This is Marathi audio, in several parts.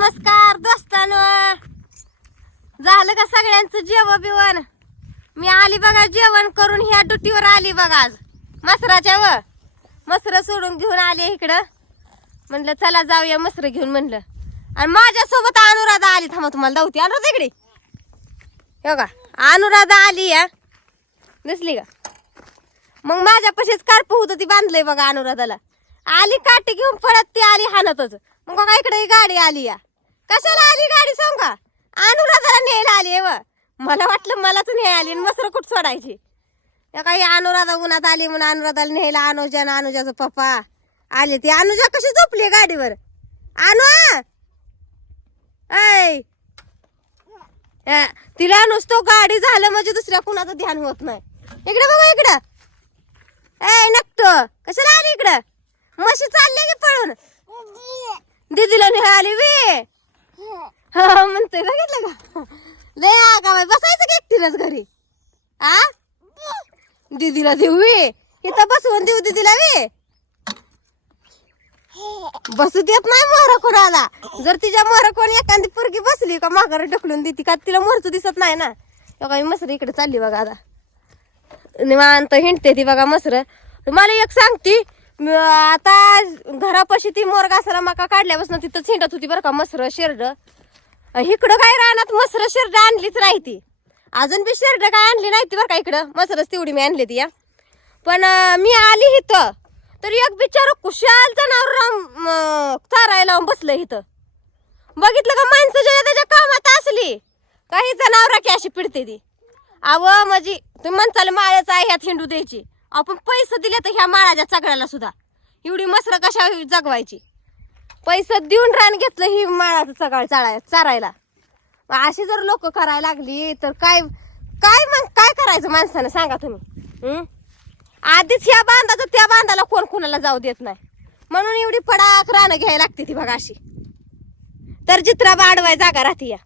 नमस्कार दोस्तानो. झालं का सगळ्यांचं जेवण बिवण? मी आली बघा जेवण करून ह्या ड्युटीवर आली बघा आज. मसराच्या व. मसर सोडून घेऊन आले इकडं. म्हणलं चला जाऊया मसर घेऊन म्हणलं. आणि माझ्यासोबत अनुराधा आली. थांबा तुम्हाला धावती. अनुराधा इकडे. हो का अनुराधा आली या दिसली का? मग माझ्यापाशीच कारप होतं ती बांधलंय बघा अनुराधाला. आली काठी घेऊन परत ती आली हाणतच मग बघा इकडे गाडी आली या कशाला आली गाडी सांग का? अनुराधाला न्यायला आली व. मला वाटलं मलाच न्याय आली आणि मसर कुठ सोडायची? या काही अनुराधा उन्हात आली म्हणून अनुराधाला न्यायला अनुजा ना अनुजाचा पप्पा आले ती. अनुजा कशी झोपली गाडीवर? अनु! ऐ! तिला नुसतं गाडी झालं म्हणजे दुसऱ्या कुणाचं ध्यान होत नाही. इकडे बघा इकडं. ए नक्तो कशाला आली इकडं? म्हशी चालले की पळून? दीदीला निघाली वे. म्हणते बघितलं का? लय आगा बाई बसायचं की एकटीलाच घरी? आ? दीदीला देऊ वे. इथं बसवून देऊ दीदीला वे. बसू देत नाही मोहर कोणाला. जर तिच्या मोहर कोण एखादी पोरगी बसली का माघार ढकलून देते का तिला मोहरच दिसत नाही ना? तेव्हा मी मसर इकडे चालली बघा आता. निवांत हिंडते ती बघा मसर. मला एक सांगती आता घरापाशी ती मोरगासाला मका काढल्यापासून तिथं हिंडत होती बरं का मसर शेरड. इकडं काय राहणार मसर शेरड आणलीच नाही ती. अजून बी शेरड काय आणली नाही ती बरं का इकडं. मसरच तेवढी मी आणली ती या. पण मी आली इथं तर एक बिचार कुशाल जनावर चारायला लावून बसलं इथं बघितलं का माणसं ज्या त्याच्या कामात असली काही जनावर की अशी पिडते ती. आव म्हणजे तुम्ही म्हणचाल माळ्याचा आहे ह्यात हिंडू द्यायची. आपण पैसे दिले तर ह्या माळाच्या चगड्याला सुद्धा. एवढी मसर कशा जगवायची? पैसे देऊन रान घेतलं ही माळाचं चगाळ चाळाय चारायला. मग अशी जर लोक करायला लागली तर काय काय मग काय करायचं माणसानं सांगा तुम्ही? आधीच ह्या बांधाचं त्या बांधाला कोण कोणाला जाऊ देत नाही. म्हणून एवढी पडाक रानं घ्यायला लागते ती बघा अशी. तर चित्रा बाडवाय जागा राहते या.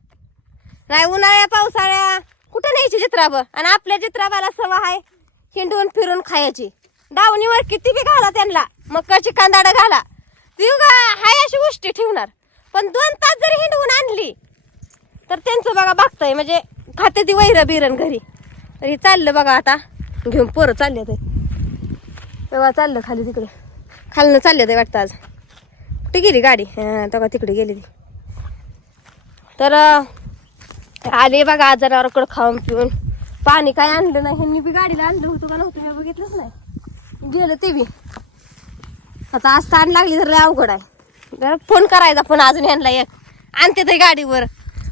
नाही उन्हाळ्या पावसाळ्या कुठं न्यायची जित्राब आणि आपल्या जित्राबाला सवा आहे? हिंडून फिरून खायची. दावणीवर किती बी घाला त्यांना. मक्काची कांदाड घाला. ती हाय अशी गोष्टी ठेवणार. पण दोन तास जरी हिंडवून आणली तर त्यांचं बघा बघताय म्हणजे खाते ती वैर बिरण घरी. तर हे चाललं बघा आता. घेऊन पोरं चालले ते. तेव्हा चाललं खाली तिकडे. खालनं चालले ते वाटतं आज. कुठे गेली गाडी? हां तेव्हा तिकडे गेली ती. तर आले बघा आजारावर खाऊन पिऊन. पाणी काय आणलं नाही. ह्यांनी बी गाडीला आणलं होतं का नव्हतं मी बघितलंच नाही. गेलं ते बी. आता आज ताण लागली तर अवघड आहे. जरा फोन करायचा पण अजून ह्यांना एक. आणते ते गाडीवर.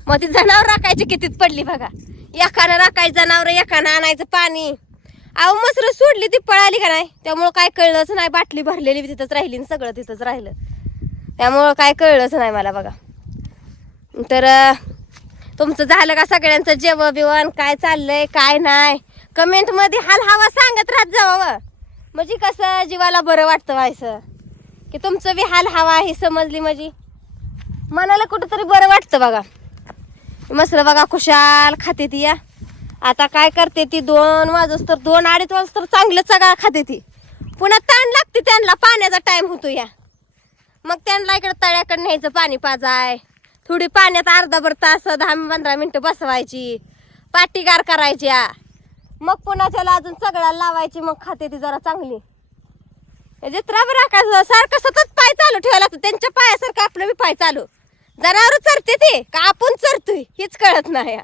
मग ती जनावर राखायची कितीत पडली बघा. एकानं राखायचं जनावर एकानं आणायचं पाणी. अहो मसर सोडली ती पळाली का नाही? त्यामुळं काय कळलंच नाही. बाटली भरलेली बी तिथंच राहिली आणि सगळं तिथंच राहिलं. त्यामुळं काय कळलंच नाही मला बघा. तर तुमचं झालं का सगळ्यांचं जेवण बिवण? काय चाललंय काय नाही? कमेंटमध्ये हाल हवा सांगत राहत जावं म्हणजे कसं जीवाला बरं वाटतं व्हायचं. की तुमचं बी हाल हवा ही समजली म्हणजे मनाला कुठंतरी बरं वाटतं बघा. मसलं बघा खुशाल खाते ती या. आता काय करते ती दोन वाजस तर दोन अडीच वाजता तर चांगलं सगळं खाते ती. पुन्हा ताण लागते त्यांना पाण्याचा टाइम होतो या. मग त्यांना इकडे तळ्याकडे न्यायचं पाणी पाजाय. थोडी पाण्यात अर्धा भर तास दहा पंधरा मिनटं बसवायची. पाटीगार करायच्या. मग पुन्हा त्याला अजून सगळ्याला लावायची मग खाते ती जरा चांगली. म्हणजे जत्रा बरं का सारखं सतत पाय चालू ठेवायला लागतं. त्यांच्या पायासारखं आपलं बी पाय चालू. जनावर चरते ते. का आपण चरतोय? हेच कळत नाही. या.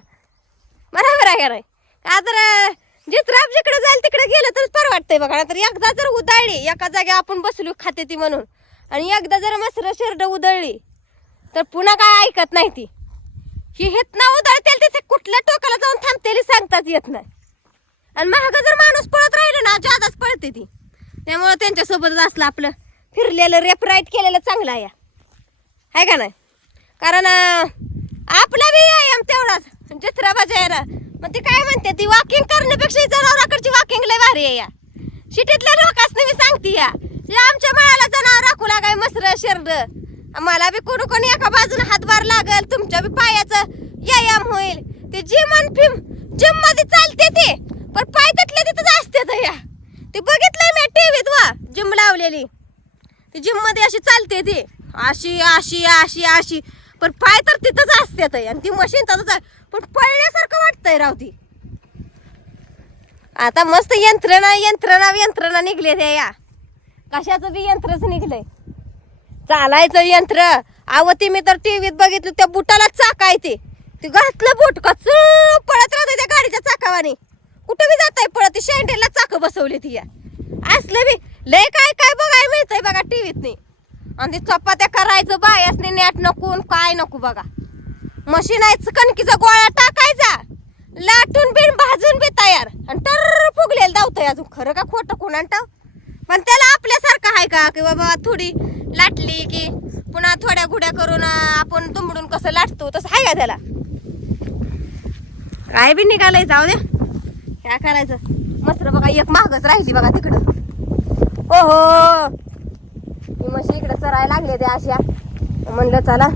बरोबर आहे का नाही? का तर जित्राप जिकडे जाईल तिकडे गेलं तरच परवडतंय बघा. तर एकदा जर उधळली एका जागी आपण बसलो खाते ती म्हणून. आणि एकदा जर मसर शेरड उधळली तर पुन्हा काय ऐकत नाही ती. ही हेत ना उधळतेल तिथे कुठल्या टोकाला जाऊन थांबतेली सांगताच येत नाही. आणि महाग जर माणूस पळत राहिलं ना जादाच पळते ती. त्यामुळं त्यांच्यासोबतच असलं आपलं फिरलेलं रेप राईट केलेलं चांगलं आहे. आहे का नाही? कारण आपला बी व्यायाम तेवढाच. जित्रा बजायला. मग ती काय म्हणते ती वॉकिंग करण्यापेक्षा जनावराकडची वॉकिंग लय भारी आहे या. शिटीतल्या लोकांनी मी सांगते या. आमच्या मळाला जनावर राखू लागाय मसर शेरड. मला बी कोणी कोणी एका बाजूने हातभार लागल तुमच्या बी पायाचं व्यायाम होईल. ते जिम आणि फिम जिममध्ये चालते ते. पण पाय कटले तिथंच असते या. ते बघितलंय मी टीव्हीत वा जिम लावलेली. ती जिममध्ये अशी चालते ती. अशी अशी अशी अशी. पण पाय तर तिथंच असते आणि ती मशीन तसंच पण पळण्यासारखं वाटतंय राव ती. आता मस्त यंत्रणा यंत्रणा यंत्रणा निघले त्या या. कशाचं बी यंत्रच निघलंय. चालायचं यंत्र. आव ती मी तर टीव्हीत बघितलं त्या बुटाला चाक आहे ते. ते घातलं बुट का चू पळत राहते त्या गाडीच्या चाकावाने. कुठं बी जात आहे पळत ती शेंडेला चाक बसवली ती या. असलं बी लय काय काय बघायला मिळतंय बघा टीव्हीत नाही आणि ते चपात्या करायचं बायासने नेट नको काय नको बघा. मशीन आहे कणकीचा गोळा टाकायचा. लाटून बिन भाजून बी तयार. आणि टर फुगलेलं धावतंय अजून. खरं का खोटं कोणाला पण त्याला आपल्यासारखं आहे का? की बाबा थोडी लाटली की पुन्हा थोड्या गुड्या करून आपण तुंबडून कसं लाटतो तसं आहे का त्याला? काय बी निघालंय जाऊ दे काय करायचं? मस्त बघा एक मागच राहिली बघा तिकडं. ओहो! मी म्हशी इकडे चरायला लागले ते अशा. म्हणलं चला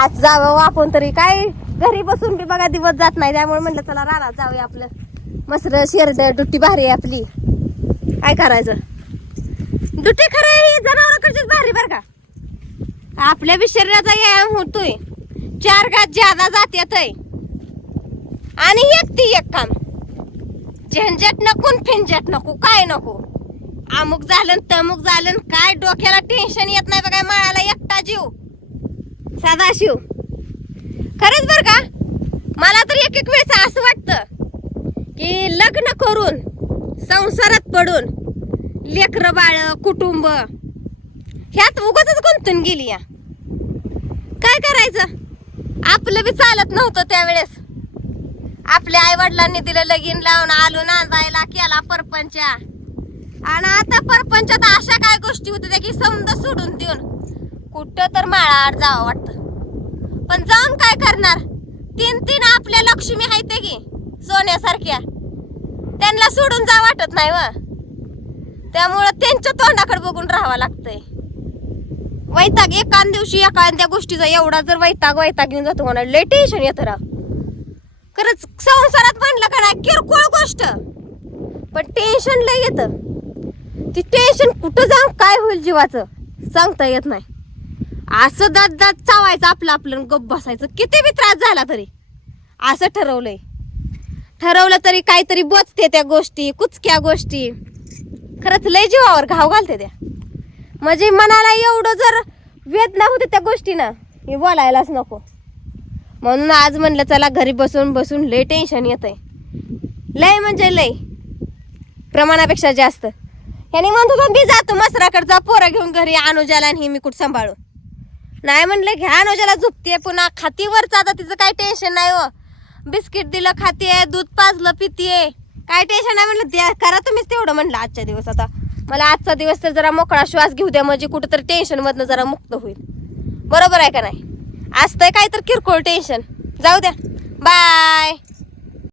आज जावं हो आपण तरी. काय घरी बसून बी बघा दिवस जात नाही. त्यामुळे म्हणलं चला रानात जाऊया आपलं. मस्त शेरड डुट्टी भारी आहे आपली. काय करायचं? दुटे खरं ही कशीच भारी बरं का? आपल्या बी शरीराचा व्यायाम होतोय. चार गात ज्यादा जात येतय. आणि एक ती एक काम. झंझट नको न फिंझट नको काय नको? अमुक झालं तमुक झालं काय डोक्याला टेन्शन येत नाही बघा माळाला एकटा जीव. साधा शिव खरंच बर का? मला तर एक एक वेळेस असं वाटतं की लग्न करून संसारात पडून लेकर बाळ कुटुंब ह्यात उगाच गुंतून गेली या. काय करायचं? आपलं बी चालत नव्हतं त्यावेळेस. आपल्या आई वडिलांनी दिलं लगीन लावून आलो नांदायला केला परपंचा. आणि आता परपंचात अशा काय गोष्टी होत्या की समजा सोडून देऊन कुठं तर माळाआड जावं वाटतं. पण जाऊन काय करणार? तीन तीन आपल्या लक्ष्मी आहेत की सोन्यासारख्या. त्यांना सोडून जा वाटत नाही व. त्यामुळं त्यांच्या तोंडाकडे बघून राहावं लागतंय. वैताग एकान दिवशी एखाद्या गोष्टीचा एवढा जर वैताग वैताग घेऊन जातो म्हणा लय टेन्शन येतं राव. खरंच संसारात म्हणलं का नाही किरकोळ गोष्ट. पण टेन्शन लय येतं. ती टेन्शन कुठं जाऊन काय होईल जीवाचं सांगता येत नाही. असं दात दात चावायचं आपलं आपलं गप गप्प बसायचं. किती बी त्रास झाला तरी. असं ठरवलंय. ठरवलं तरी काहीतरी बोचते त्या गोष्टी कुचक्या गोष्टी. खरंच लय जीवावर घाव घालते त्या. म्हणजे मनाला एवढं जर वेदना होते त्या गोष्टीनं मी बोलायलाच नको. म्हणून आज म्हणलं चला घरी बसून बसून लय टेन्शन येत लय म्हणजे लय. प्रमाणापेक्षा जास्त. याने म्हणत होतो मी जातो मसराकडे जा पोरं घेऊन घरी अनुजाला आणि हे मी कुठं सांभाळू. नाही म्हणलं घ्या अनुजाला झुपते पुन्हा खातीवरच आता तिचं काही टेन्शन नाही हो. बिस्किट दिलं खाते दूध पाजलं पितीये. काय टेन्शन नाही म्हणलं द्या करा तुम्हीच तेवढं म्हणलं आजच्या दिवस आता. मला आजचा दिवस तर जरा मोकळा श्वास घेऊ द्या म्हणजे कुठं तर टेन्शन मधनं जरा मुक्त होईल. बरोबर आहे का नाही? असतंय काय तर किरकोळ टेन्शन जाऊ द्या. बाय